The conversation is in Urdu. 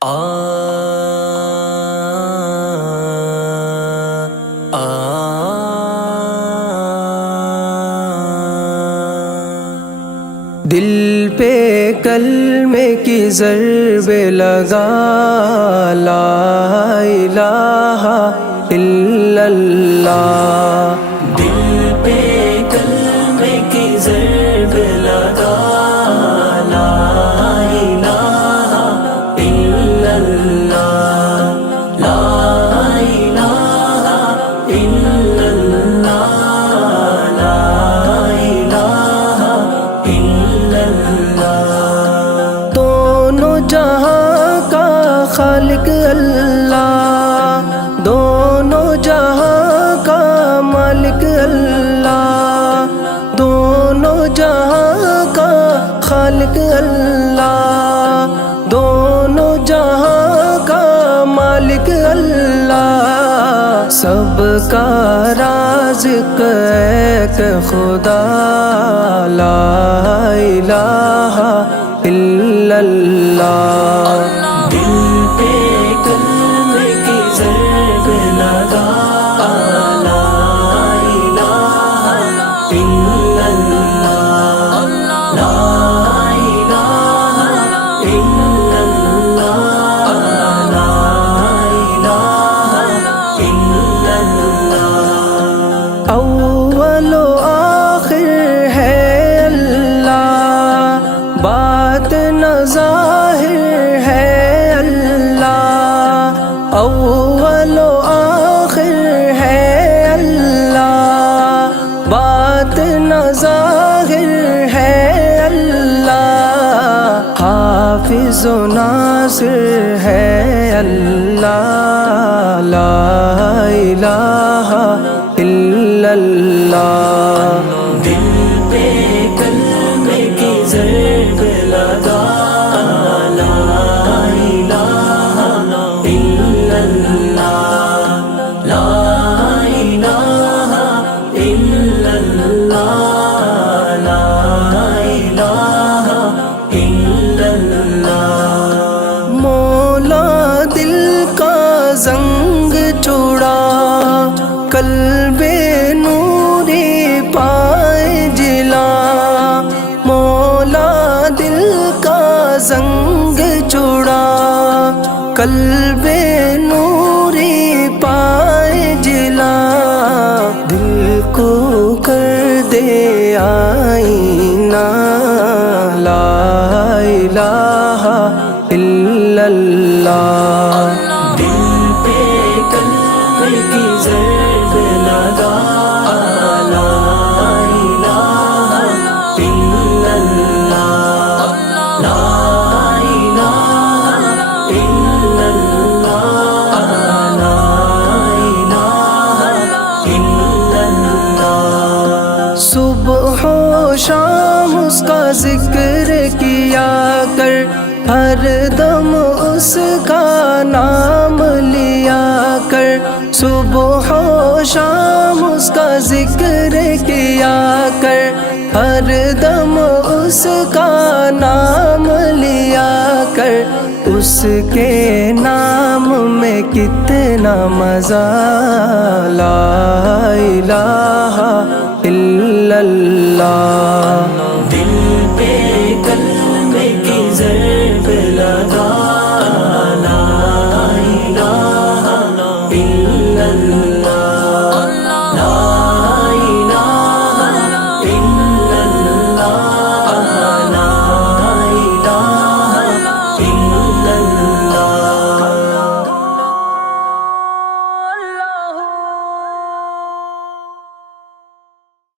دل پہ کلمے کی ضرب لگا، لا الہ الا اللہ۔ دل پہ کلمے کی ضرب لگا، لا الہ الا اللہ، لا الہ الا اللہ، لا الہ الا اللہ۔ دونوں جہاں کا خالق اللہ، دونوں جہاں کا مالک اللہ، دونوں جہاں کا خالق اللہ، دونوں جہاں کا مالک اللہ۔ سب کا رازق ایک خدا، لا الہ الا اللہ۔ دل پہ کلمے کی ضرب لگا، لا الہ الا اللہ، لا الہ الا اللہ، لا الہ الا اللہ۔ اول و آخر ہے اللہ، باطن ظاہر ہے اللہ، اول و آخر ہے اللہ، باطن ظاہر ہے اللہ، حافظ و ناصر ہے اللہ، لا الہ الا اللہ۔ دل پہ کلمے کی ضرب لگا، لا الہ الا اللہ، لا الہ الا اللہ، لا الہ الا اللہ۔ مولا دل کا زنگ چھڑا، قلب نوری پائے جلا، مولا دل کا زنگ چھڑا، قلب نوری پائے جلا، دل کو کر دے آئینہ، لا الہ الا اللہ۔ دل پہ کلمے کی ضرب لگا، لا الہ الا اللہ، لا الہ الا اللہ، لا الہ الا اللہ۔ صبح و شام اس کا ذکر کیا کر، ہر دم اس کا نام لیا کر، صبح و شام اس کا ذکر کیا کر، ہر دم اس کا نام لیا کر، اس کے نام میں کتنا مزہ، لا الہ الا اللہ۔